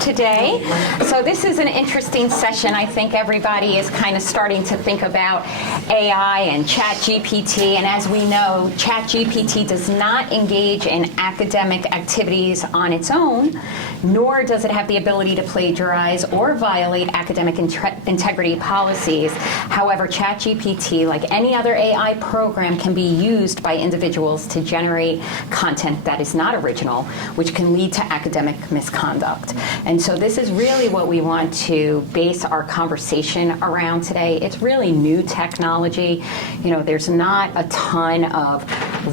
today. So this is an interesting session. I think everybody is kind of starting to think about AI and ChatGPT, and as we know, ChatGPT does not engage in academic activities on its own, nor does it have the ability to plagiarize or violate academic integrity policies. However, ChatGPT, like any other AI program, can be used by individuals to generate content that is not original, which can lead to academic misconduct. And so this is really what we want to base our conversation around today. It's really new technology. You know, there's not a ton of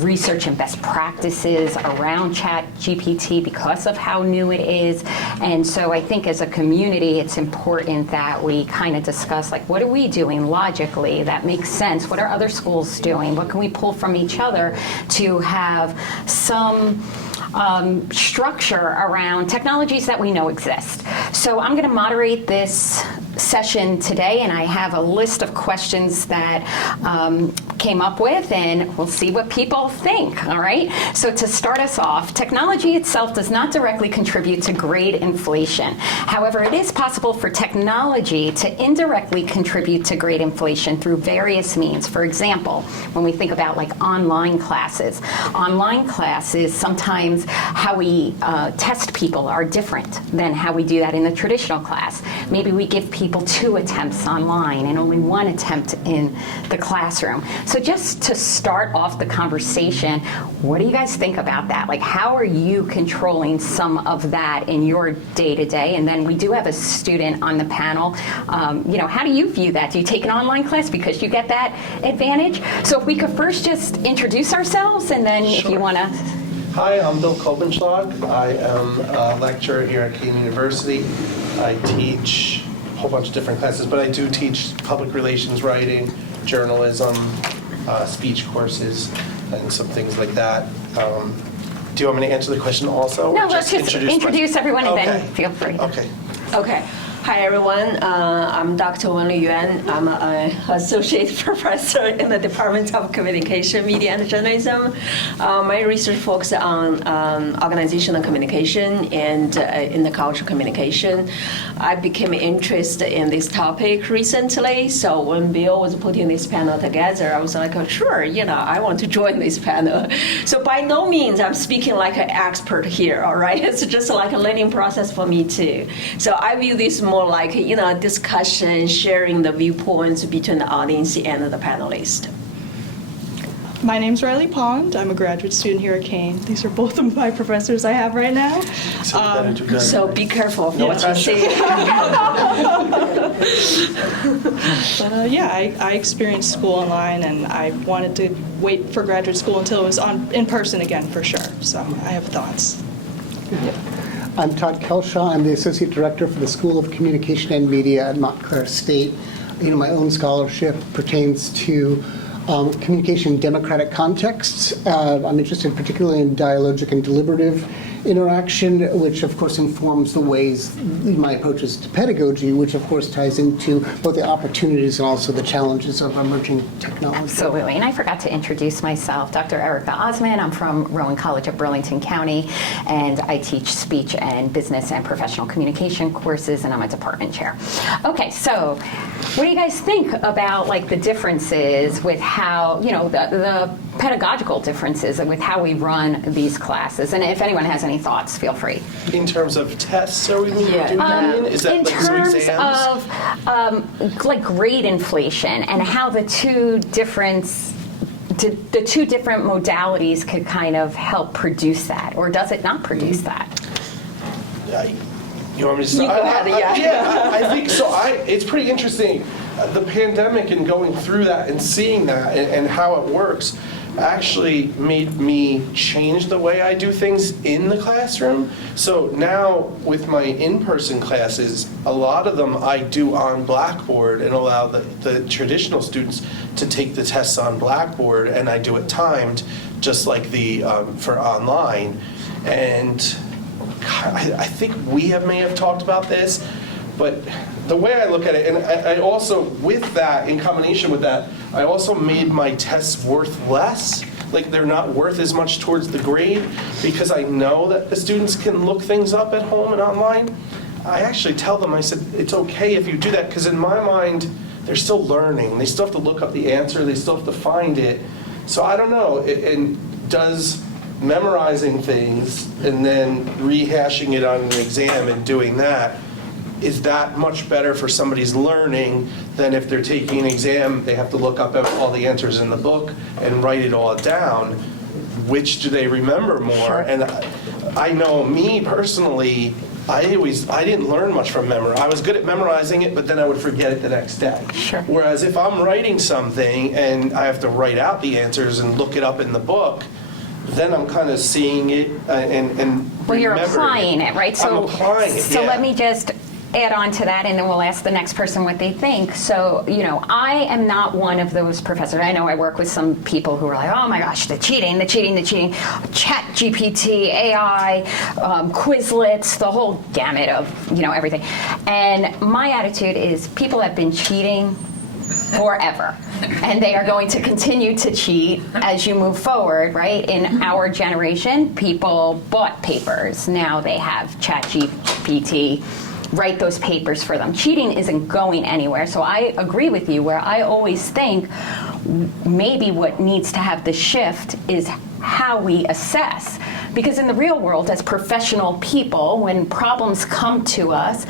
research and best practices around ChatGPT because of how new it is. And so I think as a community, it's important that we kind of discuss, like, what are we doing logically that makes sense? What are other schools doing? What can we pull from each other to have some structure around technologies that we know exist? So I'm going to moderate this session today, and I have a list of questions that came up with, and we'll see what people think, all right? So to start us off, technology itself does not directly contribute to grade inflation. However, it is possible for technology to indirectly contribute to grade inflation through various means. For example, when we think about like online classes, sometimes how we test people are different than how we do that in the traditional class. Maybe we give people 2 attempts online and only 1 attempt in the classroom. So just to start off the conversation, what do you guys think about that? Like, how are you controlling some of that in your day-to-day? And then we do have a student on the panel. You know, how do you view that? Do you take an online class because you get that advantage? So if we could first just introduce ourselves, and then if you want to. Hi, I'm Bill KOLBENSCHLAG. I am a lecturer here at Kean University. I teach a whole bunch of different classes, but I do teach public relations, writing, journalism, speech courses, and some things like that. Do you want me to answer the question also? No, let's just introduce everyone and then feel free. Okay. Hi, everyone. I'm Dr. YUAN. I'm an associate professor in the Department of Communication, Media, and Journalism. My research focuses on organizational communication and in the cultural communication. I became interested in this topic recently, so when Bill was putting this panel together, I was like, oh, sure, you know, I want to join this panel. So by no means I'm speaking like an expert here, all right? It's just like a learning process for me too. So I view this more like, you know, a discussion, sharing the viewpoints between the audience and the panelists. My name's Riley Pond. I'm a graduate student here at Kean. These are both of my professors I have right now. So be careful of what you say. But yeah, I experienced school online, and I wanted to wait for graduate school until it was in person again for sure. So I have thoughts. I'm Todd KELSHAW. I'm the Associate Director for the School of Communication and Media at Montclair State. You know, my own scholarship pertains to communication in democratic contexts. I'm interested particularly in dialogic and deliberative interaction, which of course informs the ways my approach is to pedagogy, which of course ties into both the opportunities and also the challenges of emerging technology. Absolutely, and I forgot to introduce myself. Dr. Erica Osmond. I'm from Rowan College of Burlington County, and I teach speech and business and professional communication courses, and I'm a department chair. Okay, so what do you guys think about like the differences with how, you know, the pedagogical differences with how we run these classes? And if anyone has any thoughts, feel free. In terms of tests, are we doing that? Is that in like terms some exams? of like grade inflation and how the two different modalities could kind of help produce that, or does it not produce that? You want me to start? I think so. It's pretty interesting. The pandemic and going through that and seeing that and how it works actually made me change the way I do things in the classroom. So now with my in-person classes, a lot of them I do on Blackboard and allow the traditional students to take the tests on Blackboard, and I do it timed just like the for online. And I think we may have talked about this, but the way I look at it, and I also, with that, in combination with that, I also made my tests worth less. Like, they're not worth as much towards the grade, because I know that the students can look things up at home and online. I actually tell them, I said, it's okay if you do that, because in my mind, they're still learning. They still have to look up the answer. They still have to find it. So I don't know. And does memorizing things and then rehashing it on an exam and doing that, is that much better for somebody's learning than if they're taking an exam, they have to look up all the answers in the book and write it all down? Which do they remember more? And I know me personally, I didn't learn much from memory. I was good at memorizing it, but then I would forget it the next day. Sure. Whereas if I'm writing something and I have to write out the answers and look it up in the book, then I'm kind of seeing it and Well, you're remembering applying it, right? I'm applying it, So yeah. let me just add on to that, and then we'll ask the next person what they think. So, I am not one of those professors. I know I work with some people who are like, oh my gosh, the cheating, Chat GPT, AI, Quizlets, the whole gamut of, everything. And my attitude is people have been cheating forever. And they are going to continue to cheat as you move forward, right? In our generation, people bought papers. Now they have Chat GPT write those papers for them. Cheating isn't going anywhere. So I agree with you where I always think maybe what needs to have the shift is how we assess. Because in the real world, as professional people, when problems come to us,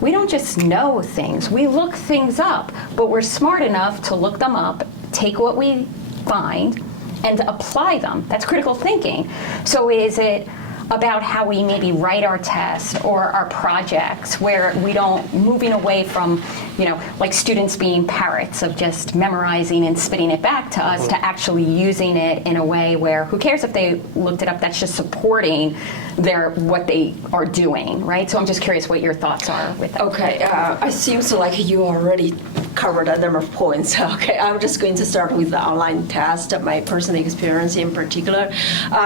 we don't just know things. We look things up, but we're smart enough to look them up, take what we find, and apply them. That's critical thinking. So is it about how we maybe write our tests or our projects where we don't, moving away from, like students being parrots of just memorizing and spitting it back to us, to actually using it in a way where, who cares if they looked it up, that's just supporting what they are doing, right? So I'm just curious what your thoughts are with that. Okay, it seems like you already covered a number of points. Okay, I'm just going to start with the online test, my personal experience in particular.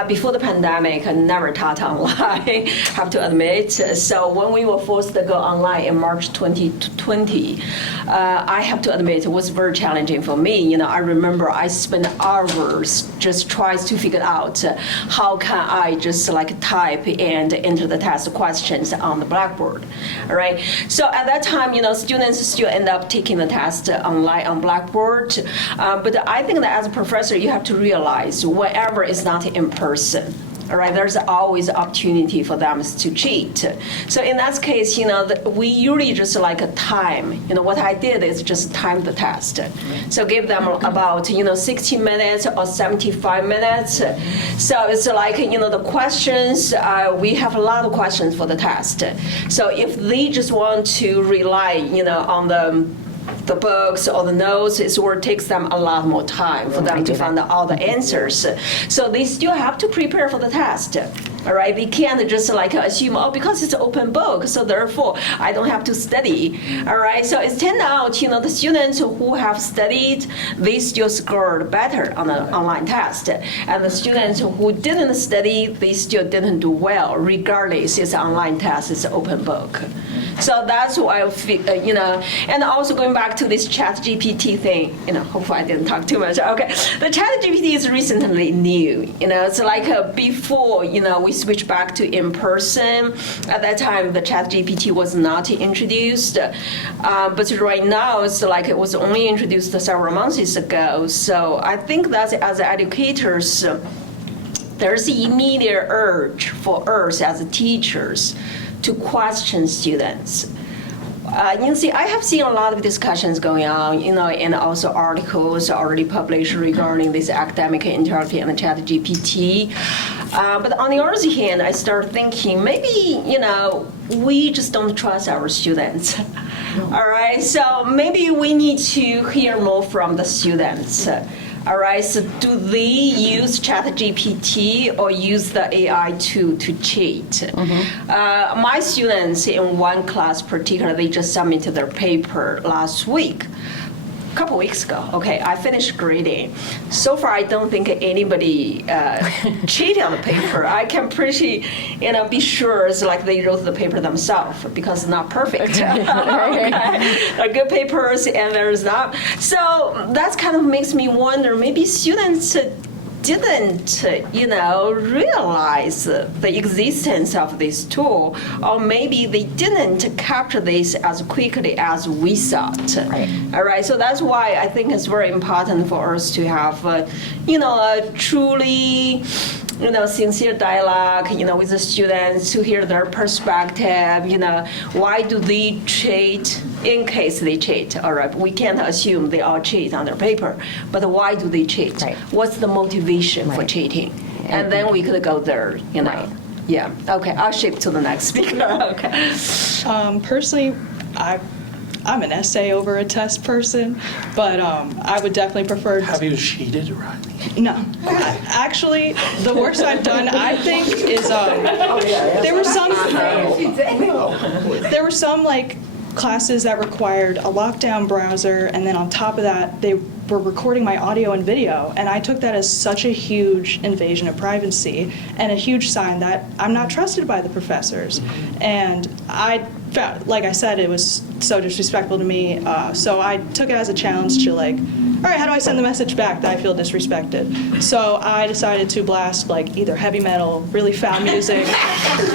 Before the pandemic, I never taught online, have to admit. So when we were forced to go online in March 2020, I have to admit it was very challenging for me. I remember I spent hours just trying to figure out how can I just type and enter the test questions on the Blackboard, all right? So at that time, students still end up taking the test online on Blackboard. But I think that as a professor, you have to realize whenever it's not in person, all right, there's always opportunity for them to cheat. So in that case, we usually just a time. What I did is just time the test. So give them about 60 minutes or 75 minutes. So it's the questions. We have a lot of questions for the test. So if they just want to rely, on the books or the notes, it takes them a lot more time for them to find out all the answers. So they still have to prepare for the test. All right, they can't just assume, because it's an open book, so therefore I don't have to study. All right, so it turned out, the students who have studied, they still scored better on the online test. And the students who didn't study, they still didn't do well, regardless it's an online test, it's an open book. So that's why I feel, and also going back to this Chat GPT thing, hopefully I didn't talk too much. Okay, the Chat GPT is recently new. It's before, we switched back to in person. At that time, the Chat GPT was not introduced, but right now it's it was only introduced several months ago. So I think that as educators, there's an immediate urge for us as teachers to question students. I have seen a lot of discussions going on, and also articles already published regarding this academic interactive and Chat GPT. But on the other hand, I start thinking maybe, we just don't trust our students. All right, so maybe we need to hear more from the students. All right, so do they use ChatGPT or use the AI to cheat? My students in one class particularly, they just submitted their paper last week. A couple weeks ago. Okay, I finished grading. So far, I don't think anybody cheated on the paper. I can pretty, be sure it's they wrote the paper themselves because it's not perfect. Okay. There are good papers and there's not. So that kind of makes me wonder, maybe students didn't, realize the existence of this tool, or maybe they didn't capture this as quickly as we thought. Right. All right, so that's why I think it's very important for us to have, a truly, sincere dialogue, with the students to hear their perspective, why do they cheat in case they cheat, all right? We can't assume they all cheat on their paper, but why do they cheat? Right. What's the motivation for Right. cheating? And then we could go there, Right. Yeah, okay, I'll shift to the next speaker, okay. Personally, I'm an essay over a test person, but I would definitely prefer. Have you cheated, Riley? No. Actually, the worst I've done, I think, is there were some like classes that required a lockdown browser, and then on top of that, they were recording my audio and video, and I took that as such a huge invasion of privacy and a huge sign that I'm not trusted by the professors. And I found, like I said, it was so disrespectful to me, so I took it as a challenge to like, all right, how do I send the message back that I feel disrespected? So I decided to blast like either heavy metal, really foul music,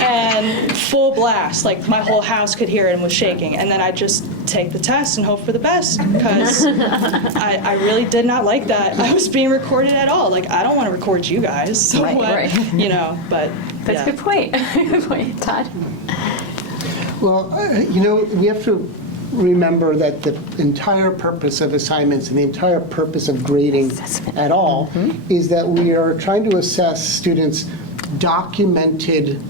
and full blast, like my whole house could hear it and was shaking. And then I just take the test and hope for the best, because I really did not like that I was being recorded at all. Like, I don't want to record you guys, so Right, what, right. But That's yeah. a good point. Good point, Todd. Well, we have to remember that the entire purpose of assignments and the entire purpose of grading at all is that we are trying to assess students' documented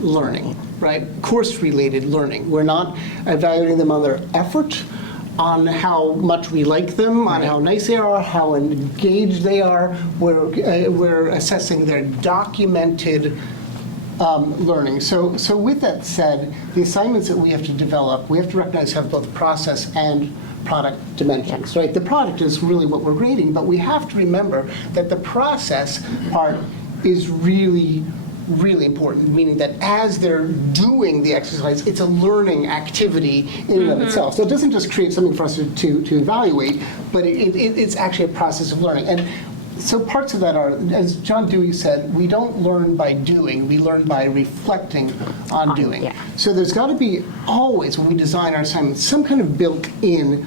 learning, right? Course-related learning. We're not evaluating them on their effort, on how much we like them, on how nice they are, how engaged they are. We're assessing their documented learning. So with that said, the assignments that we have to develop, we have to recognize have both process and product dimensions, right? The product is really what we're grading, but we have to remember that the process part is really, really important, meaning that as they're doing the exercise, it's a learning activity in and of itself. So it doesn't just create something for us to evaluate, but it's actually a process of learning. And so parts of that are, as John Dewey said, we don't learn by doing, we learn by reflecting on doing. Yeah. So there's got to be always, when we design our assignments, some kind of built-in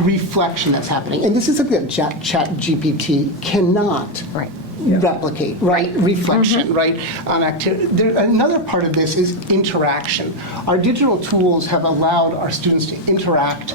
reflection that's happening. And this is something that Chat GPT cannot Right. replicate, right? Reflection, right? On activity. Another part of this is interaction. Our digital tools have allowed our students to interact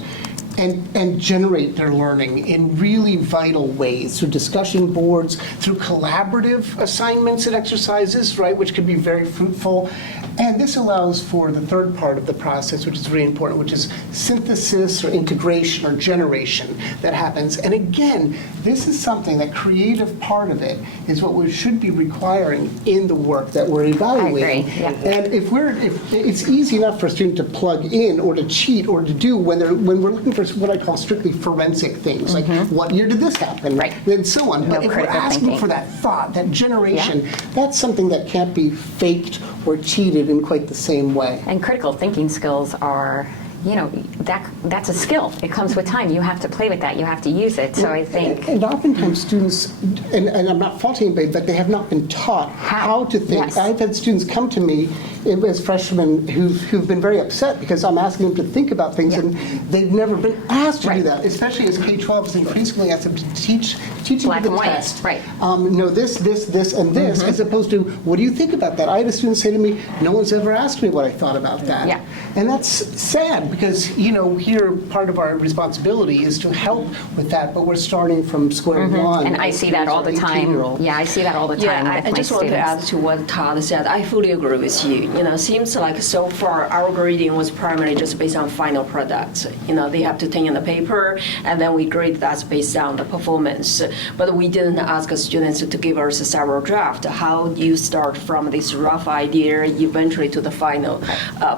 and generate their learning in really vital ways through discussion boards, through collaborative assignments and exercises, right, which can be very fruitful. And this allows for the third part of the process, which is really important, which is synthesis or integration or generation that happens. And again, this is something, that creative part of it is what we should be requiring in the work that we're evaluating. I agree, yeah. And if it's easy enough for a student to plug in or to cheat or to do when we're looking for what I call strictly forensic things, like what year did this happen, Right. and so on. No But if we're critical asking thinking. for that thought, that generation, that's something that can't be faked or cheated in quite the same way. And critical thinking skills are, that's a skill. It comes with time. You have to play with that. You have to use it. So I think. And oftentimes students, and I'm not faulting anybody, but they have not been taught how to think. Yes. I've had students come to me as freshmen who've been very upset because I'm asking them to think about things and they've never been asked to do Right. that, especially as K-12 is increasingly asked them to teaching Black to the and white, test. right. No, this, and this, as opposed to, what do you think about that? I had a student say to me, no one's ever asked me what I thought about that. Yeah. And that's sad because, here part of our responsibility is to help with that, but we're starting from square one. And I see that all the time. 18-year-old. Yeah, I see that all the time Yeah, with I my just want to add students. to what Todd said. I fully agree with you. Seems like so far our grading was primarily just based on final products. They have to take in the paper, and then we grade that based on the performance. But we didn't ask students to give us a several draft. How do you start from this rough idea eventually to the final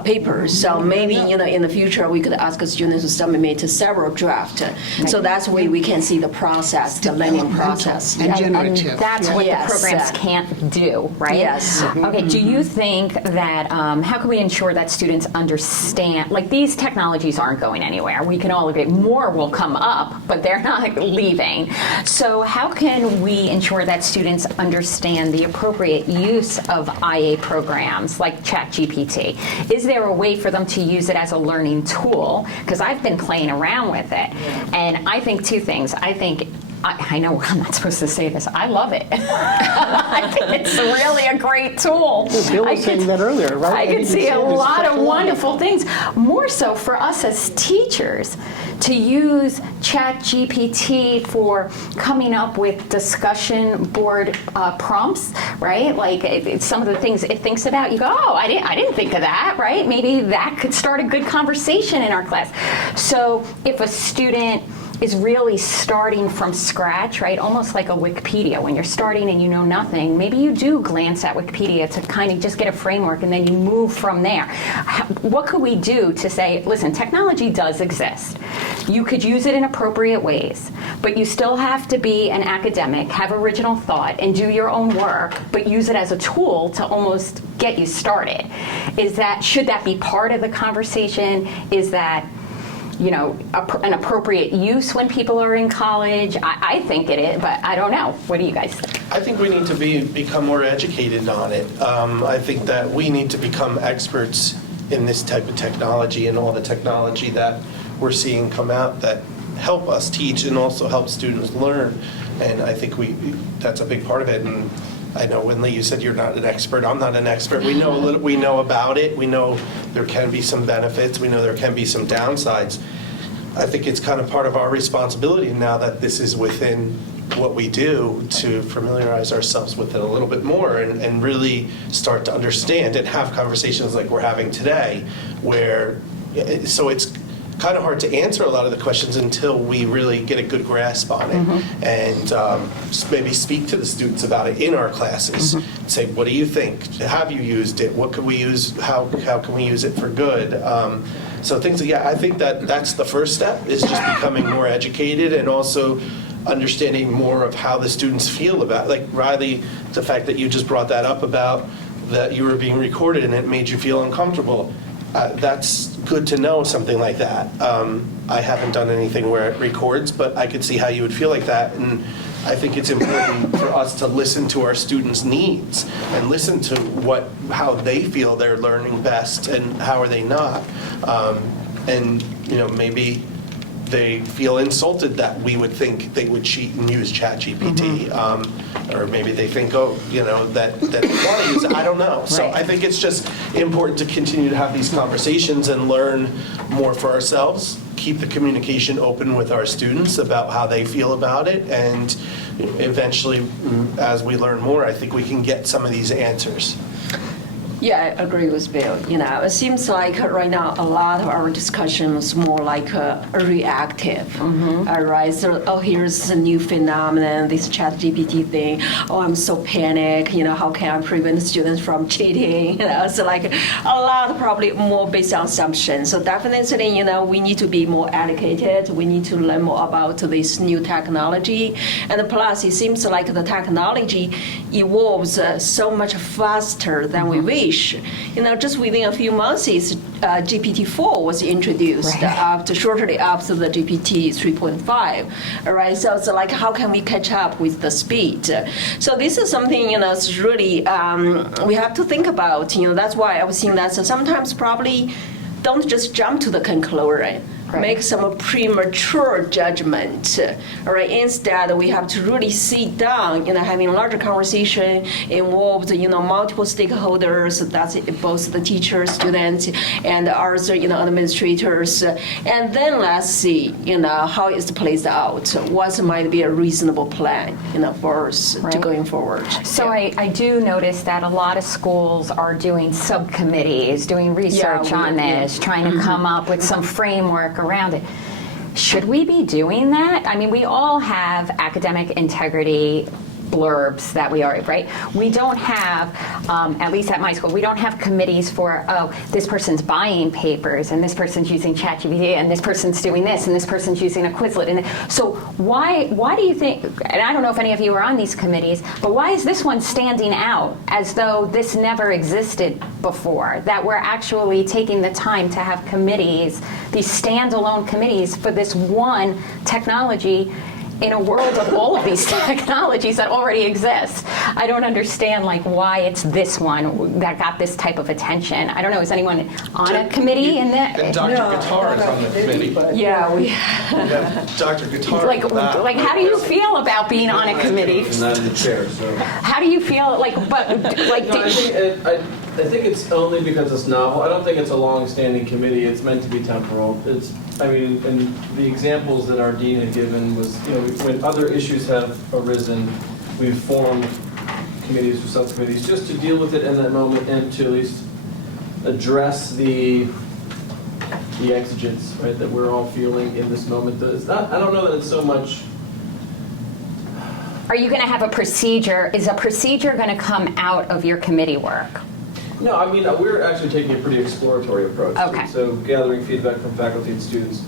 paper? So maybe in the future we could ask students to submit several drafts. So that's why we can see the process, the learning process. And And generative. that's what Yes. the programs can't do, right? Yes. Okay, do you think that that how can we ensure that students understand, like these technologies aren't going anywhere. We can all agree more will come up, but they're not leaving. So how can we ensure that students understand the appropriate use of IA programs like ChatGPT? Is there a way for them to use it as a learning tool? Because I've been playing around with it. And I think two things. I know I'm not supposed to say this. I love it. I think it's really a great tool. Bill was saying that earlier, right? I could see a lot of wonderful things. More so for us as teachers to use ChatGPT for coming up with discussion board prompts, right? Like some of the things it thinks about, you go, oh, I didn't think of that, right? Maybe that could start a good conversation in our class. So if a student is really starting from scratch, right? Almost like a Wikipedia. When you're starting and you know nothing, maybe you do glance at Wikipedia to kind of just get a framework and then you move from there. What could we do to say, listen, technology does exist. You could use it in appropriate ways, but you still have to be an academic, have original thought, and do your own work, but use it as a tool to almost get you started. Should that be part of the conversation? Is that an appropriate use when people are in college? I think it is, but I don't know. What do you guys think? I think we need to become more educated on it. I think that we need to become experts in this type of technology and all the technology that we're seeing come out that help us teach and also help students learn. And I think that's a big part of it. And I know, Winley, you said you're not an expert. I'm not an expert. We know a little. We know about it. We know there can be some benefits. We know there can be some downsides. I think it's kind of part of our responsibility now that this is within what we do to familiarize ourselves with it a little bit more and really start to understand and have conversations like we're having today, so it's kind of hard to answer a lot of the questions until we really get a good grasp on it and maybe speak to the students about it in our classes. Say, what do you think? Have you used it? What could we use? How can we use it for good? So things, I think that's the first step, is just becoming more educated and also understanding more of how the students feel about, like Riley, the fact that you just brought that up about that you were being recorded and it made you feel uncomfortable. That's good to know, something like that. I haven't done anything where it records, but I could see how you would feel like that. And I think it's important for us to listen to our students' needs and listen to how they feel they're learning best and how are they not. And maybe they feel insulted that we would think they would cheat and use ChatGPT. Or maybe they think, that they want to use it. I don't know. So Right. I think it's just important to continue to have these conversations and learn more for ourselves, keep the communication open with our students about how they feel about it, and eventually, as we learn more, I think we can get some of these answers. Yeah, I agree with Bill. It seems like right now a lot of our discussion is more like reactive, right? So, here's a new phenomenon, this ChatGPT thing. Oh, I'm so panicked. How can I prevent students from cheating? So like a lot probably more based on assumptions. So definitely, we need to be more educated. We need to learn more about this new technology. And plus, it seems like the technology evolves so much faster than we wish. Just within a few months, GPT-4 was introduced shortly after the GPT 3.5. All right, so it's like, how can we catch up with the speed? So this is something, it's really, we have to think about. That's why I was saying that sometimes probably don't just jump to the conclusion. Right. Make some premature judgment. All right. Instead, we have to really sit down, having a larger conversation, involved, multiple stakeholders. That's both the teachers, students, and other, administrators. And then let's see, how it plays out. What might be a reasonable plan, for us to going forward. So I do notice that a lot of schools are doing subcommittees, doing research on this, trying to come up with some framework around it. Should we be doing that? I mean, we all have academic integrity blurbs that we are, right? We don't have, at least at my school, we don't have committees for, oh, this person's buying papers, and this person's using ChatGPT, and this person's doing this, and this person's using a Quizlet. And so why do you think, and I don't know if any of you are on these committees, but why is this one standing out as though this never existed before, that we're actually taking the time to have committees, these standalone committees for this one technology in a world of all of these technologies that already exist? I don't understand why it's this one that got this type of attention. I don't know, is anyone on a committee in that? And Dr. Guitar is on the committee. Yeah, we. Yeah, Dr. Guitar. Like how do you feel about being on a committee? I'm not in the chair, so. How do you feel I think it's only because it's novel. I don't think it's a long-standing committee. It's meant to be temporal. And the examples that our dean had given was, when other issues have arisen, we've formed committees or subcommittees just to deal with it in that moment and to at least address the exigence, right, that we're all feeling in this moment. I don't know that it's so much. Are you going to have a procedure? Is a procedure going to come out of your committee work? No, I mean, we're actually taking a pretty exploratory approach. Okay. So gathering feedback from faculty and students,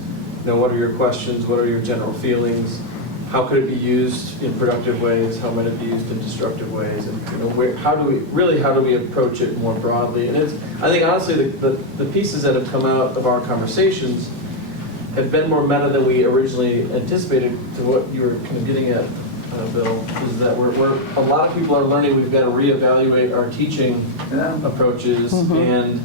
what are your questions, what are your general feelings, how could it be used in productive ways, how might it be used in destructive ways, and how do we approach it more broadly? And I think honestly the pieces that have come out of our conversations have been more meta than we originally anticipated. To what you were kind of getting at, Bill, is that a lot of people are learning we've got to reevaluate our teaching approaches and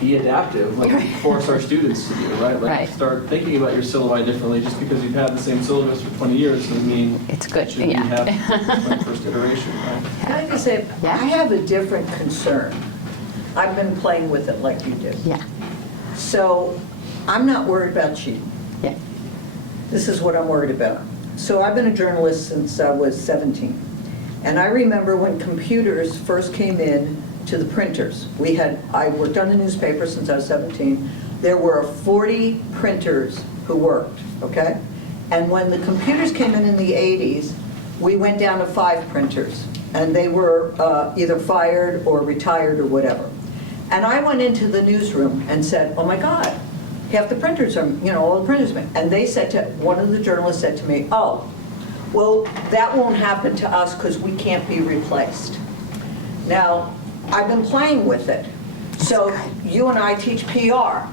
be adaptive, force our students to do, right? Right. Start thinking about your syllabi differently. Just because you've had the same syllabus for 20 years doesn't mean It's good, it should yeah. have my first iteration, right? Can I just say, Yeah. I have a different concern. I've been playing with it like you did. Yeah. So I'm not worried about cheating. Yeah. This is what I'm worried about. So I've been a journalist since I was 17. And I remember when computers first came in to the printers. I worked on a newspaper since I was 17. There were 40 printers who worked, okay? And when the computers came in the 80s, we went down to 5 printers. And they were either fired or retired or whatever. And I went into the newsroom and said, oh my God, half the printers are, all the printers. And they one of the journalists said to me, oh, well, that won't happen to us because we can't be replaced. Now, I've been playing with it. So you and I teach PR.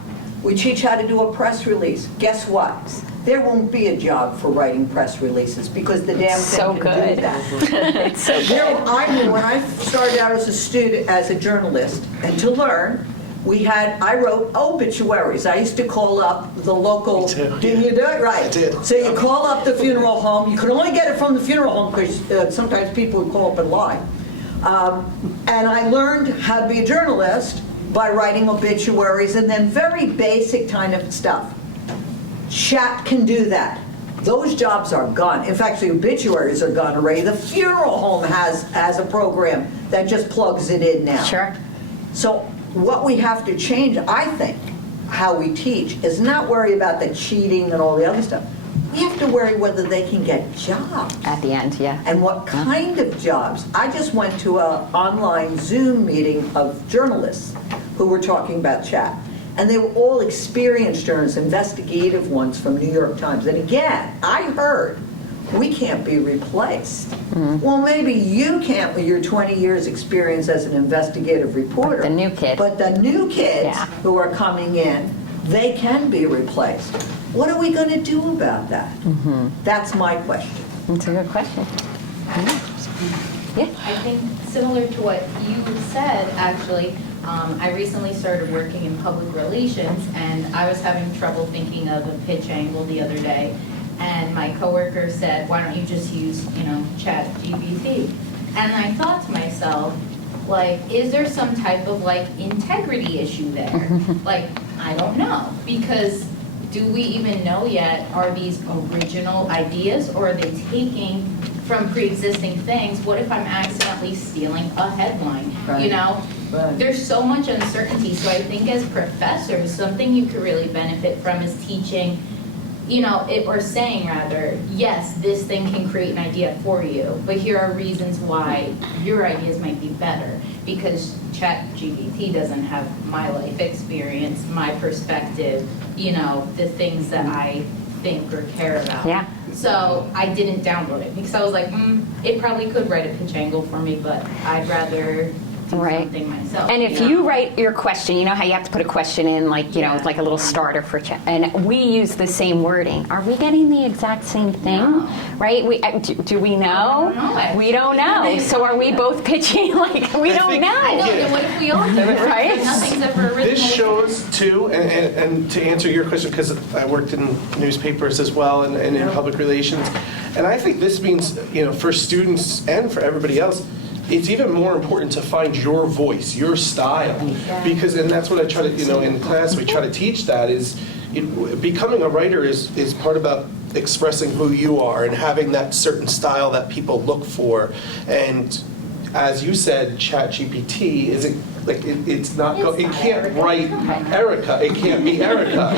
We teach how to do a press release. Guess what? There won't be a job for writing press releases because the damn thing can do that. It's so good. I knew when I started out as a student, as a journalist, and to learn, I wrote obituaries. I used to call up the local. Me too. Didn't you do it? Right. I did. So you call up the funeral home. You could only get it from the funeral home because sometimes people would call up and lie. And I learned how to be a journalist by writing obituaries and then very basic kind of stuff. Chat can do that. Those jobs are gone. In fact, the obituaries are gone already. The funeral home has a program that just plugs it in now. Sure. So what we have to change, I think, how we teach, is not worry about the cheating and all the other stuff. We have to worry whether they can get jobs. At the end, yeah. And what kind of jobs. I just went to an online Zoom meeting of journalists who were talking about chat. And they were all experienced journalists, investigative ones from New York Times. And again, I heard, we can't be replaced. Well, maybe you can't with your 20 years experience as an investigative reporter. But the new kid. But the new kids Yeah. who are coming in, they can be replaced. What are we going to do about that? That's my question. It's a good question. Yeah. I think similar to what you said, actually, I recently started working in public relations, and I was having trouble thinking of a pitch angle the other day, and my coworker said, why don't you just use, ChatGPT? And I thought to myself, is there some type of integrity issue there? I don't know, because do we even know yet, are these original ideas, or are they taking from pre-existing things? What if I'm accidentally stealing a headline? Right. Right. There's so much uncertainty. So I think as professors, something you could really benefit from is teaching, or saying rather, yes, this thing can create an idea for you, but here are reasons why your ideas might be better. Because ChatGPT doesn't have my life experience, my perspective, the things that I think or care about. Yeah. So I didn't download it because I was like, it probably could write a pitch angle for me, but I'd rather do something myself. And if you write your question, you know how you have to put a question in, like, like a little starter for chat, and we use the same wording. Are we getting the exact same thing? No. Right? Do we know? I don't know. We don't know. So are we both pitching like we don't know? I know, then what if we all do it? Right? Nothing's ever written. This shows too, and to answer your question, because I worked in newspapers as well and in public relations, and I think this means, for students and for everybody else, it's even more important to find your voice, your style, because, and that's what I try to, in class, we try to teach that is, becoming a writer is part about expressing who you are and having that certain style that people look for. And as you said, ChatGPT isn't like it's not it can't write Erica. It can't be Erica,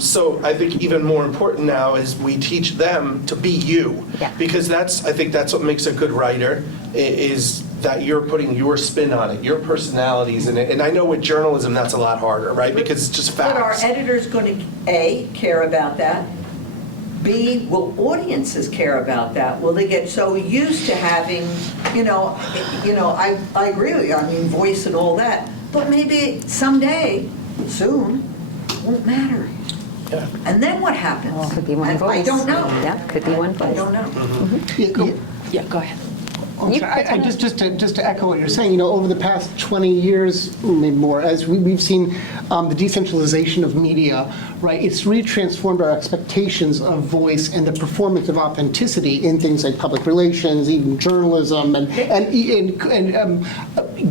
So I think even more important now is we teach them to be you, because I think that's what makes a good writer is that you're putting your spin on it, your personalities in it. And I know with journalism that's a lot harder, right? Because it's just facts. But are editors going to, A, care about that? B, will audiences care about that? Will they get so used to having, I agree with you, I mean, voice and all that, but maybe someday, soon, it won't matter. Yeah. And then what happens? Could be one And voice. I don't know. Yeah, could be one voice. I don't know. Yeah, go ahead. Just to echo what you're saying, over the past 20 years, maybe more, as we've seen the decentralization of media, right? It's really transformed our expectations of voice and the performance of authenticity in things like public relations, even journalism, and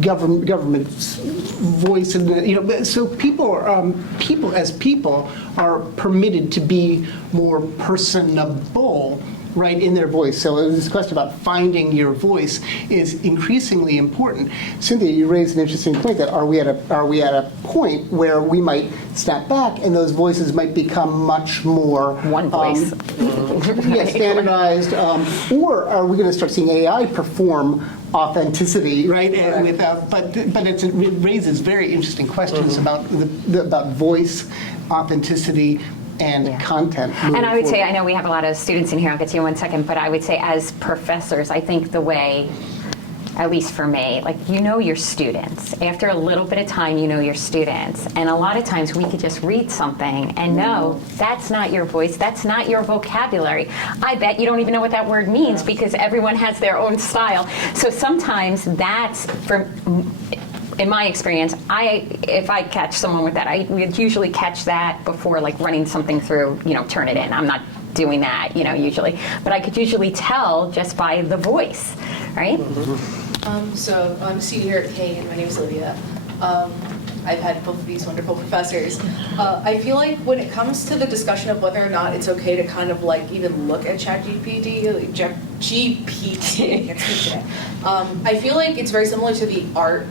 government's voice, and so people are permitted to be more personable, right, in their voice. So this question about finding your voice is increasingly important. Cynthia, you raised an interesting point that are we at a point where we might step back and those voices might become much more One voice. standardized, or are we going to start seeing AI perform authenticity, right? And but it raises very interesting questions about voice, authenticity, and content. And I would say, I know we have a lot of students in here, I'll get to you in 1 second, but I would say as professors, I think the way, at least for me, like your students. After a little bit of time, your students. And a lot of times we could just read something and know that's not your voice, that's not your vocabulary. I bet you don't even know what that word means because everyone has their own style. So sometimes that's, in my experience, if I catch someone with that, I would usually catch that before like running something through, turn it in. I'm not doing that, usually. But I could usually tell just by the voice, right? So I'm a senior here at Kean. My name is Olivia. I've had both of these wonderful professors. I feel like when it comes to the discussion of whether or not it's okay to kind of like even look at ChatGPT, GPT, I can't speak today. I feel like it's very similar to the art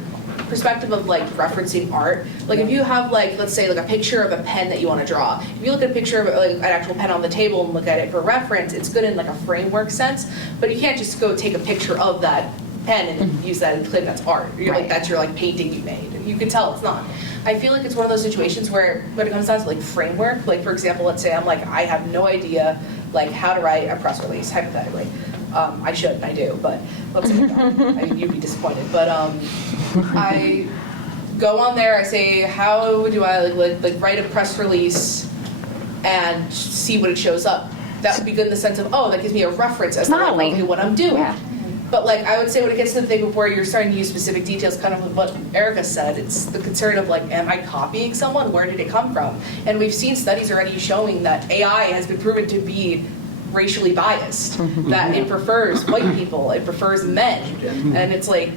perspective of like referencing art. Like if you have like, let's say like a picture of a pen that you want to draw. If you look at a picture of like an actual pen on the table and look at it for reference, it's good in like a framework sense, but you can't just go take a picture of that pen and use that and claim that's art. You're like, that's your like painting you made. You can tell it's not. I feel like it's one of those situations where when it comes down to like framework, like for example, let's say I'm like, I have no idea like how to write a press release, hypothetically. I should, I do, but let's say I don't. You'd be disappointed. But I go on there, I say, how do I like write a press release and see what it shows up? That would be good in the sense of, oh, that gives me a reference as to like, okay, what I'm doing. Yeah. But like I would say when it gets to the thing of where you're starting to use specific details, kind of what Erica said, it's the concern of like, am I copying someone? Where did it come from? And we've seen studies already showing that AI has been proven to be racially biased, that it prefers white people, it prefers men. And it's like,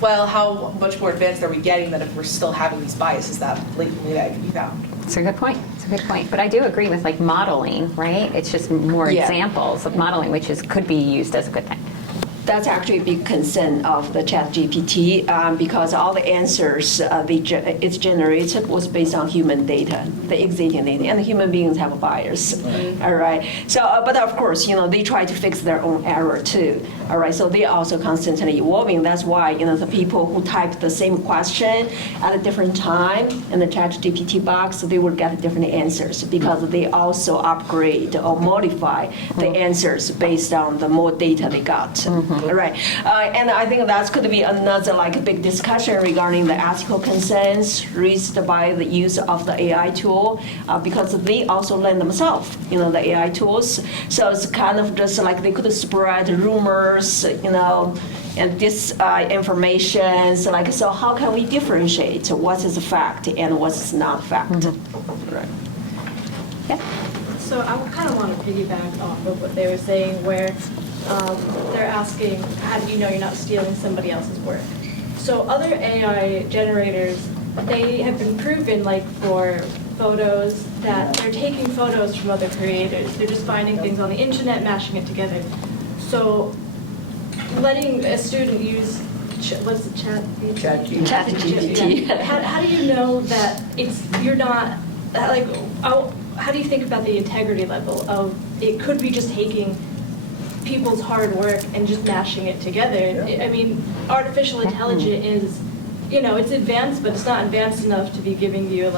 well, how much more advanced are we getting that if we're still having these biases that blatantly that can be found? It's a good point. It's a good point. But I do agree with like modeling, right? It's just more examples of modeling, which could be used as a good thing. That's actually a big concern of the ChatGPT because all the answers it's generated was based on human data, the existing data, and human beings have a bias. All right. So, but of course, they try to fix their own error too. All right. So they are also constantly evolving. That's why the people who type the same question at a different time in the ChatGPT box, they will get different answers because they also upgrade or modify the answers based on the more data they got. Right, and I think that could be another big discussion regarding the ethical concerns raised by the use of the AI tool because they also learn themselves, the AI tools. So it's kind of just like they could spread rumors, and this information. So how can we differentiate what is fact and what is not fact? Right. Yeah. So I kind of want to piggyback off of what they were saying, where they're asking, how do you know you're not stealing somebody else's work? So other AI generators, they have been proven, for photos, that they're taking photos from other creators. They're just finding things on the internet, mashing it together. So letting a student use, what's the chat? ChatGPT. How do you know that you're not, how do you think about the integrity level of it could be just taking people's hard work and just mashing it together? I mean, artificial intelligence is, it's advanced, but it's not advanced enough to be giving you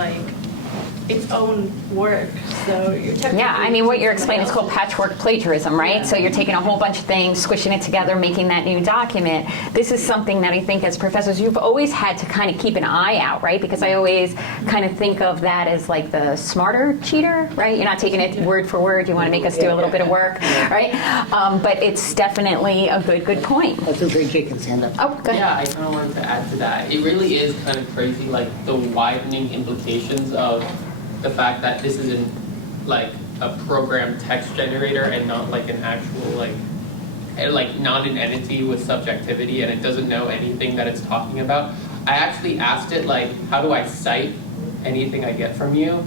its own work. So you're technically what you're explaining is called patchwork plagiarism, right? So you're taking a whole bunch of things, squishing it together, making that new document. This is something that I think as professors, you've always had to kind of keep an eye out, right? Because I always kind of think of that as the smarter cheater, right? You're not taking it word for word. You want to make us do a little bit of work, right? But it's definitely a good point. I think AJ can stand up. Oh, go ahead. Yeah, I kind of wanted to add to that. It really is kind of crazy, the widening implications of the fact that this isn't a programmed text generator and not an actual not an entity with subjectivity, and it doesn't know anything that it's talking about. I actually asked it how do I cite anything I get from you?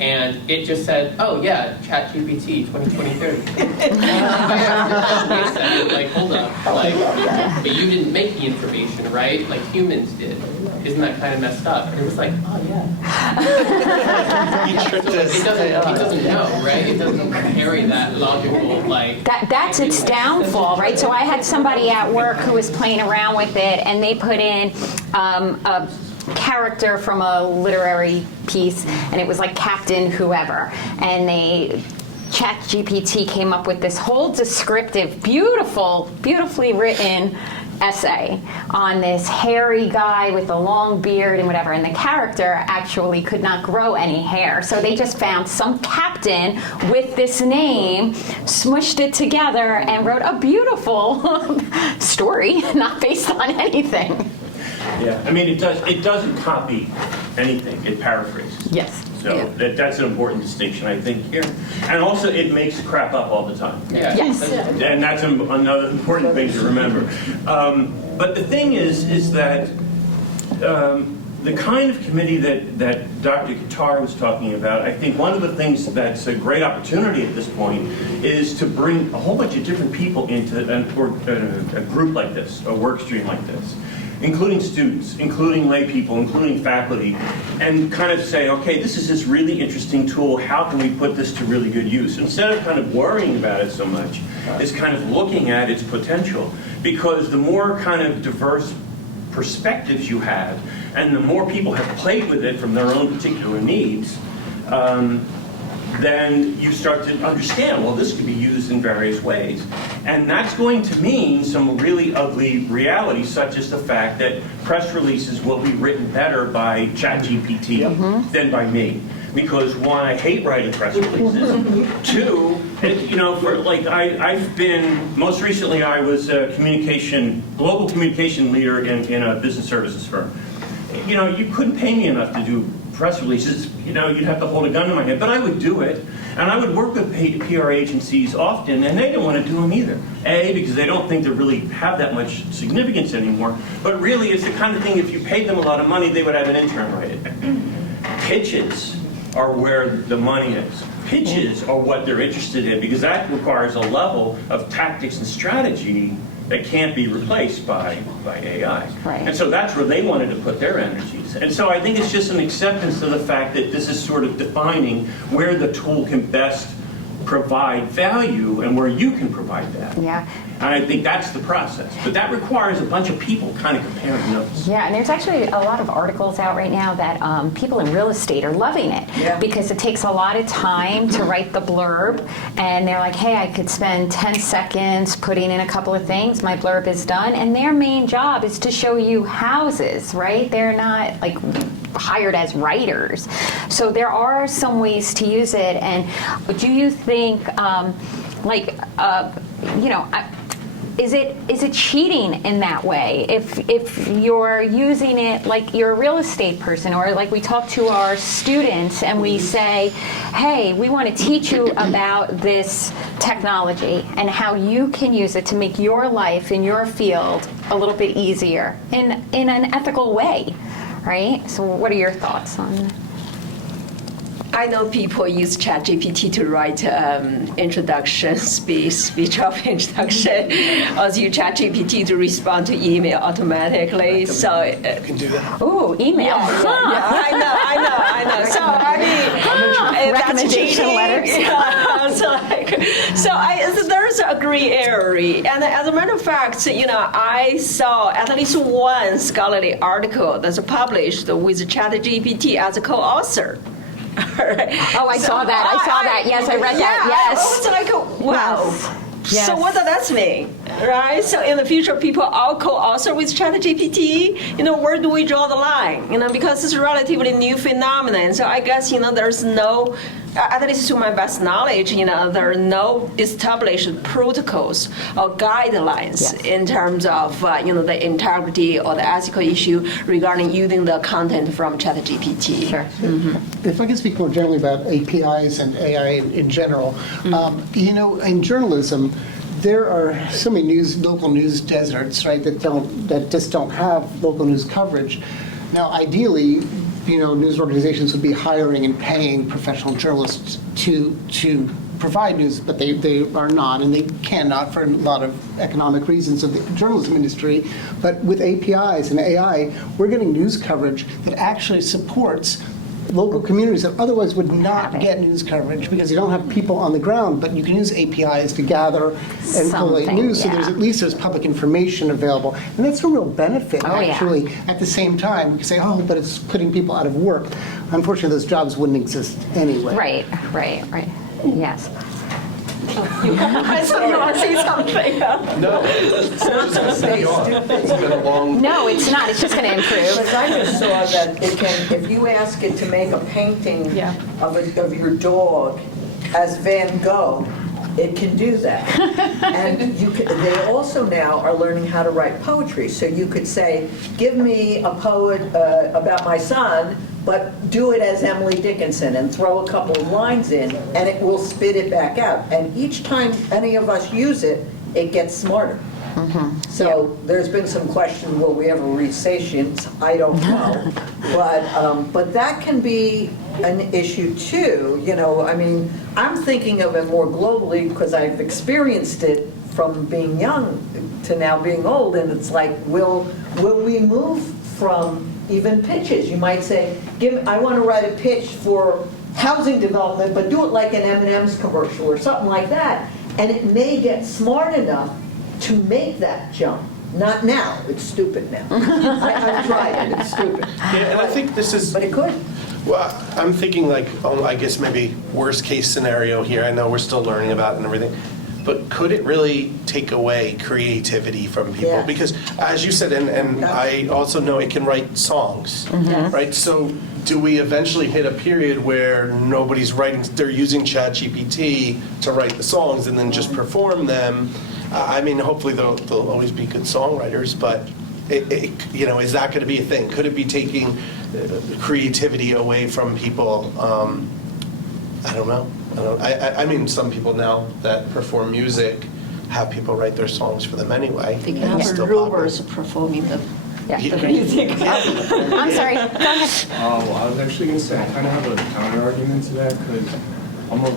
And it just said, oh yeah, ChatGPT 2020-30. Hold up, but you didn't make the information, right? Humans did. Isn't that kind of messed up? And it was oh yeah. He tricked So us. it doesn't know, right? It doesn't carry that logical That's its downfall, right? So I had somebody at work who was playing around with it, and they put in a character from a literary piece, and it was Captain Whoever, and ChatGPT came up with this whole descriptive, beautifully written essay on this hairy guy with a long beard and whatever, and the character actually could not grow any hair. So they just found some captain with this name, smushed it together, and wrote a beautiful story, not based on anything. Yeah, I mean, it doesn't copy anything, it paraphrases. Yes. So that's an important distinction, I think, here. And also, it makes crap up all the time. Yeah. Yes. And that's another important thing to remember. But the thing is that the kind of committee that Dr. Qatar was talking about, I think one of the things that's a great opportunity at this point is to bring a whole bunch of different people into a group like this, a work stream like this, including students, including lay people, including faculty, and kind of say, okay, this is this really interesting tool, how can we put this to really good use? Instead of kind of worrying about it so much, is kind of looking at its potential, because the more kind of diverse perspectives you have, and the more people have played with it from their own particular needs, then you start to understand, well, this could be used in various ways. And that's going to mean some really ugly realities, such as the fact that press releases will be written better by ChatGPT than by me. Because one, I hate writing press releases. Two, I've been, most recently I was a global communication leader in a business services firm. You couldn't pay me enough to do press releases, you'd have to hold a gun to my head, but I would do it. And I would work with PR agencies often, and they didn't want to do them either. A, because they don't think they really have that much significance anymore, but really it's the kind of thing, if you paid them a lot of money, they would have an intern write it. Pitches are where the money is. Pitches are what they're interested in, because that requires a level of tactics and strategy that can't be replaced by AI. Right. And so that's where they wanted to put their energies. And so I think it's just an acceptance of the fact that this is sort of defining where the tool can best provide value and where you can provide value. Yeah. And I think that's the process. But that requires a bunch of people kind of comparing notes. Yeah, and there's actually a lot of articles out right now that people in real estate are loving it because it takes a lot of time to write the blurb, and they're like, hey, I could spend 10 seconds putting in a couple of things, my blurb is done, and their main job is to show you houses, right? They're not like hired as writers. So there are some ways to use it, and do you think, is it cheating in that way? If you're using it like you're a real estate person, or like we talk to our students and we say, hey, we want to teach you about this technology and how you can use it to make your life in your field a little bit easier in an ethical way, right? So what are your thoughts on that? I know people use ChatGPT to write introduction speech of introduction, or use ChatGPT to respond to email automatically. So You can do that. Ooh, email. yeah, I know. So I mean, Recommendation letters. There's a gray area, and as a matter of fact, I saw at least one scholarly article that's published with ChatGPT as a co-author. Oh, I saw that. Yes, I read that. Yes. I was like, wow. Yes. So what does that mean, right? So in the future, people all co-author with ChatGPT. Where do we draw the line? Because it's a relatively new phenomenon. So I guess there's no, at least to my best knowledge, there are no established protocols or guidelines in terms of the integrity or the ethical issue regarding using the content from ChatGPT. Sure. If I can speak more generally about APIs and AI in general, in journalism, there are so many local news deserts, right, that just don't have local news coverage. Now, ideally, news organizations would be hiring and paying professional journalists to provide news, but they are not, and they cannot for a lot of economic reasons of the journalism industry. But with APIs and AI, we're getting news coverage that actually supports local communities that otherwise would not get news coverage because you don't have people on the ground, but you can use APIs to gather and collate news, so there's public information available. And that's a real benefit, actually. At the same time, we can say, oh, but it's putting people out of work. Unfortunately, those jobs wouldn't exist anyway. Right. Yes. So you want to say something? No, it's just going to stay on. It's been a long. No, it's not. It's just going to improve. Because I just saw that it can, if you ask it to make a painting of your dog as Van Gogh, it can do that. And they also now are learning how to write poetry. So you could say, give me a poet about my son, but do it as Emily Dickinson and throw a couple of lines in, and it will spit it back out. And each time any of us use it, it gets smarter. So there's been some question, will we ever read satience? I don't know. But that can be an issue too. I'm thinking of it more globally because I've experienced it from being young to now being old, and it's like, will we move from even pitches? You might say, I want to write a pitch for housing development, but do it like an M&M's commercial or something like that. And it may get smart enough to make that jump. Not now. It's stupid now. I've tried it. It's stupid. Yeah, and I think this is. But it could. Well, I'm thinking I guess maybe worst case scenario here. I know we're still learning about it and everything. But could it really take away creativity from people? Yeah. Because as you said, and I also know it can write songs, right? So do we eventually hit a period where nobody's writing, they're using ChatGPT to write the songs and then just perform them? Hopefully they'll always be good songwriters, but is that going to be a thing? Could it be taking creativity away from people? I don't know. Some people now that perform music have people write their songs for them anyway. They can have robots performing the music. I'm sorry. Go ahead. I was actually going to say I kind of have a counter argument to that because I'm a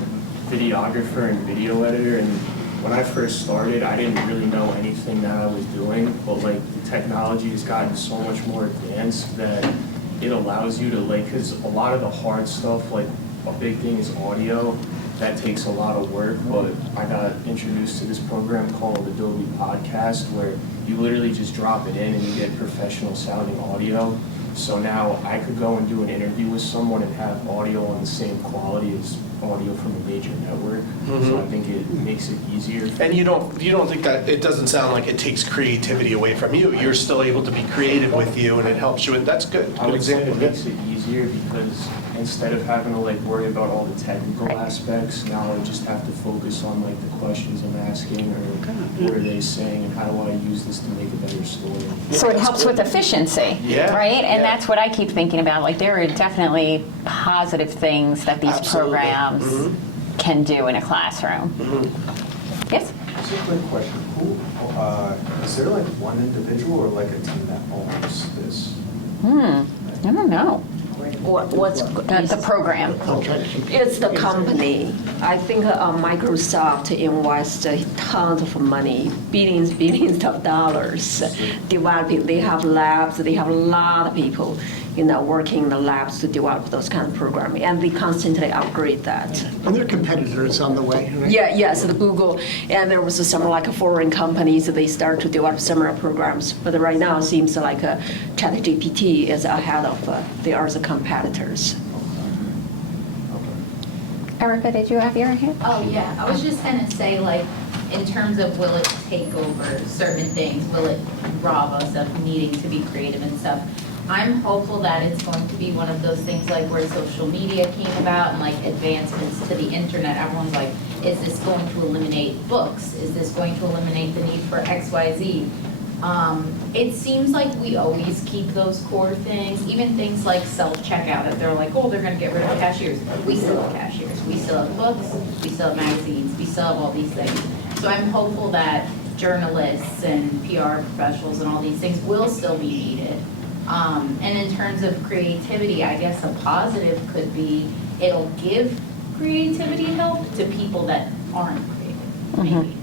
videographer and video editor, and when I first started, I didn't really know anything that I was doing, but like the technology has gotten so much more advanced that it allows you to like, because a lot of the hard stuff, like a big thing is audio, that takes a lot of work, but I got introduced to this program called Adobe Podcast where you literally just drop it in and you get professional sounding audio. So now I could go and do an interview with someone and have audio on the same quality as audio from a major network. So I think it makes it easier. And you don't think that it doesn't sound like it takes creativity away from you? You're still able to be creative with you, and it helps you. And that's good. I Good would say example. it makes it easier because instead of having to like worry about all the technical aspects, now I just have to focus on like the questions I'm asking or what are they saying and how do I use this to make a better story. So it helps with efficiency, Yeah, right? And yeah. that's what I keep thinking about. Like, there are definitely positive things that these Absolutely. programs can do in a classroom. Yes? Just a quick question. Is there like one individual or like a team that owns this? I don't know. What's The program. It's the company. I think Microsoft invested tons of money, billions of dollars developing. They have labs. They have a lot of people, working in the labs to develop those kind of programming, and they constantly upgrade that. And there are competitors on the way, right? Yes, the Google, and there was some like foreign companies, they start to develop similar programs. But right now, it seems like ChatGPT is ahead of the other competitors. Erica, did you have your hand? Oh, yeah, I was just gonna say, like, in terms of will it take over certain things, will it rob us of needing to be creative and stuff? I'm hopeful that it's going to be one of those things like where social media came about and like advancements to the internet. Everyone's like, is this going to eliminate books? Is this going to eliminate the need for X, Y, Z? It seems like we always keep those core things, even things like self-checkout. If they're like, oh, they're going to get rid of cashiers. We still have cashiers. We still have books. We still have magazines. We still have all these things. So I'm hopeful that journalists and PR professionals and all these things will still be needed. And in terms of creativity, I guess a positive could be it'll give creativity help to people that aren't creative, maybe,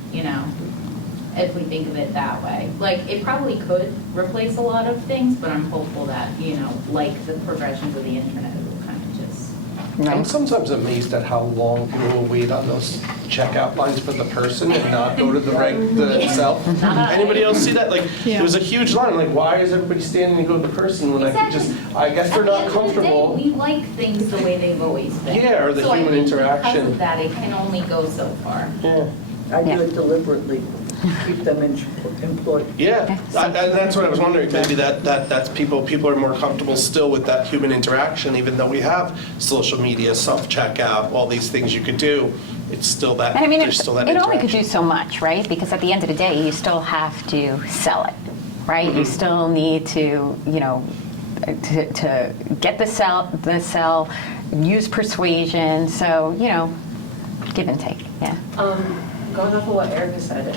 if we think of it that way. Like, it probably could replace a lot of things, but I'm hopeful that, like the progressions of the internet, it will kind of just... I'm sometimes amazed at how long people will wait on those checkout lines for the person and not go to the itself. Anybody else see that? Like, Yeah. There was a huge line. Like, why is everybody standing to go to the person when I could I guess they're not comfortable. At the end of the day, we like things the way they've always been. Yeah, or the so human I think interaction. Because of that, it can only go so far. Yeah. I do it deliberately, keep them employed. Yeah, and that's what I was wondering. Maybe that's people are more comfortable still with that human interaction, even though we have social media, self-checkout, all these things you could do. It's still that. And I mean, there's still that it only could interaction. do so much, right? Because at the end of the day, you still have to sell it, right? You still need to, to get the sell, use persuasion. So, give and take. Yeah. Going off of what Erica said,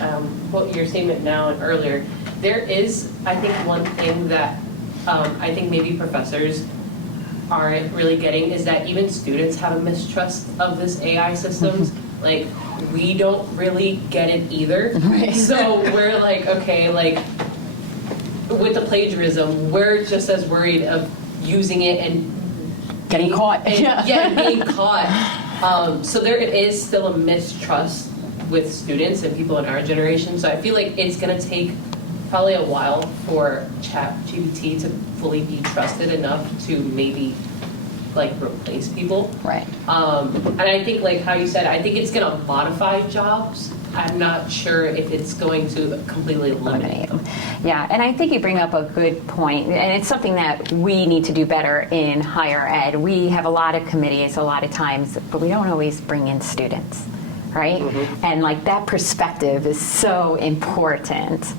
what your statement now and earlier, there is, I think, one thing that I think maybe professors aren't really getting is that even students have a mistrust of this AI systems. Like, we don't really get it either. Right. So we're like, okay, like, with the plagiarism, we're just as worried of using it and Getting caught. and being caught. So there is still a mistrust with students and people in our generation. So I feel like it's going to take probably a while for ChatGPT to fully be trusted enough to maybe like replace people. Right. And I think, like how you said, I think it's going to modify jobs. I'm not sure if it's going to completely eliminate them. Yeah, and I think you bring up a good point, and it's something that we need to do better in higher ed. We have a lot of committees a lot of times, but we don't always bring in students, right? And like that perspective is so important.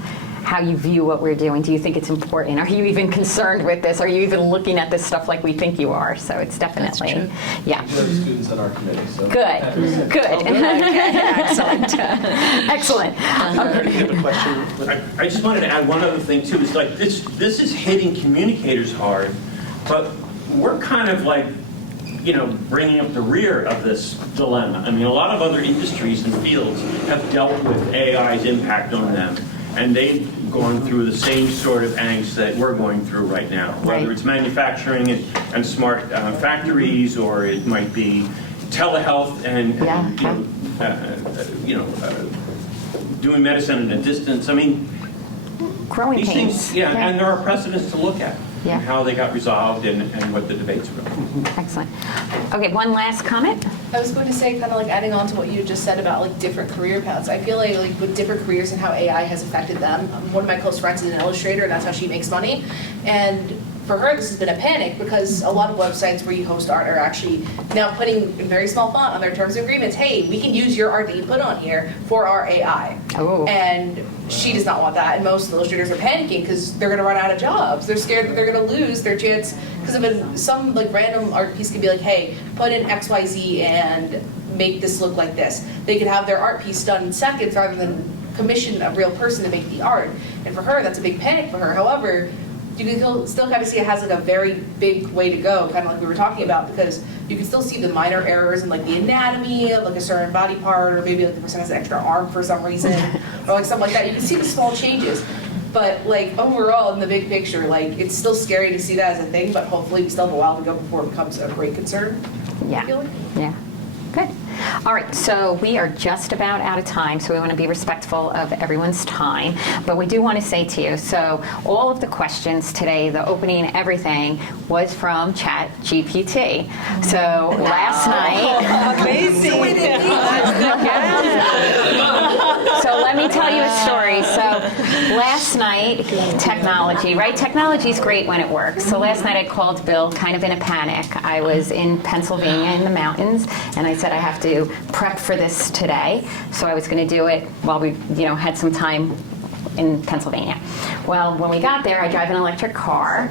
How you view what we're doing. Do you think it's important? Are you even concerned with this? Are you even looking at this stuff like we think you are? So it's definitely, yeah. We have students on our committee, so. Good, good. Excellent. Excellent. You have a question? I just wanted to add one other thing too. It's like this is hitting communicators hard, but we're kind of like bringing up the rear of this dilemma. I mean, a lot of other industries and fields have dealt with AI's impact on them, and they've gone through the same sort of angst that we're going through right now, whether it's manufacturing and smart factories, or it might be telehealth and doing medicine at a distance. I mean, growing these pains. things, and there are precedents to look at, and how they got resolved and what the debates are about. Excellent. Okay, one last comment. I was going to say, kind of like adding on to what you just said about like different career paths. I feel like with different careers and how AI has affected them. One of my close friends is an illustrator, and that's how she makes money. And for her, this has been a panic because a lot of websites where you host art are actually now putting in very small font on their terms of agreements, hey, we can use your art that you put on here for our AI. Oh. And she does not want that. And most illustrators are panicking because they're going to run out of jobs. They're scared that they're going to lose their chance because of some like random art piece could be like, hey, put in XYZ and make this look like this. They could have their art piece done in seconds rather than commission a real person to make the art. And for her, that's a big panic for her. However, you can still kind of see it has like a very big way to go, kind of like we were talking about, because you can still see the minor errors in like the anatomy of like a certain body part, or maybe like the person has an extra arm for some reason, or like something like that. You can see the small changes. But like overall, in the big picture, like it's still scary to see that as a thing, but hopefully we still have a while to go before it becomes a great concern. Yeah. I feel like. Yeah. Good. All right, so we are just about out of time, so we want to be respectful of everyone's time. But we do want to say to you, so all of the questions today, the opening, everything, was from ChatGPT. So last night... Amazing. So let me tell you a story. So last night, technology, right? Technology is great when it works. So last night I called Bill kind of in a panic. I was in Pennsylvania in the mountains, and I said I have to prep for this today. So I was going to do it while we, had some time in Pennsylvania. Well, when we got there, I drive an electric car,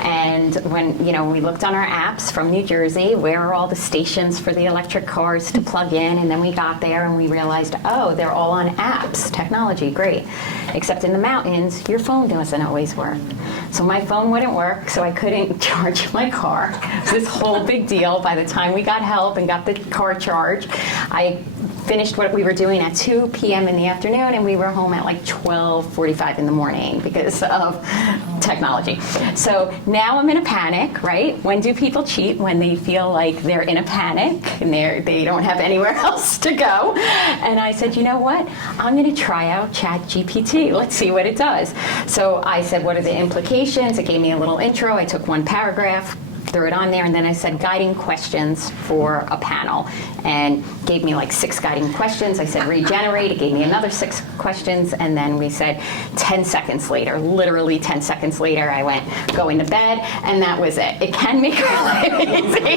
and when we looked on our apps from New Jersey, where are all the stations for the electric cars to plug in, and then we got there and we realized, oh, they're all on apps. Technology, great. Except in the mountains, your phone doesn't always work. So my phone wouldn't work, so I couldn't charge my car. It was this whole big deal. By the time we got help and got the car charged, I finished what we were doing at 2 p.m. in the afternoon, and we were home at like 12:45 in the morning because of technology. So now I'm in a panic, right? When do people cheat? When they feel like they're in a panic and they don't have anywhere else to go. And I said, you know what? I'm going to try out ChatGPT. Let's see what it does. So I said, what are the implications? It gave me a little intro. I took one paragraph, threw it on there, and then I said guiding questions for a panel, and gave me like 6 guiding questions. I said regenerate, it gave me another 6 questions, and then we said 10 seconds later, literally 10 seconds later, I went going to bed, and that was it. It can make your life easy.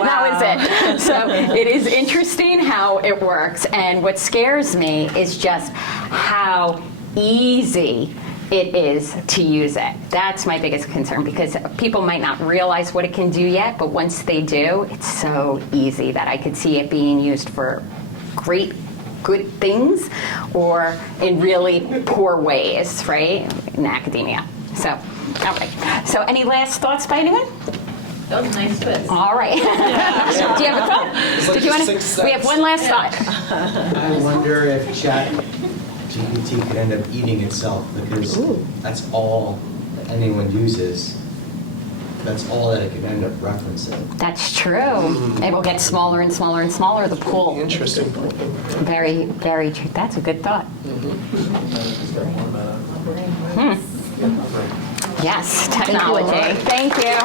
That was it. So it is interesting how it works, and what scares me is just how easy it is to use it. That's my biggest concern, because people might not realize what it can do yet, but once they do, it's so easy that I could see it being used for great, good things, or in really poor ways, right, in academia. So, all right. So any last thoughts by anyone? That was a nice twist. All right. Do you have a thought? Did you want to? We have one last thought. I wonder if ChatGPT could end up eating itself, because that's all that anyone uses. That's all that it could end up referencing. That's true. It will get smaller and smaller and smaller, the pool. Interesting. Very, very true. That's a good thought. Yes, technology. Thank you.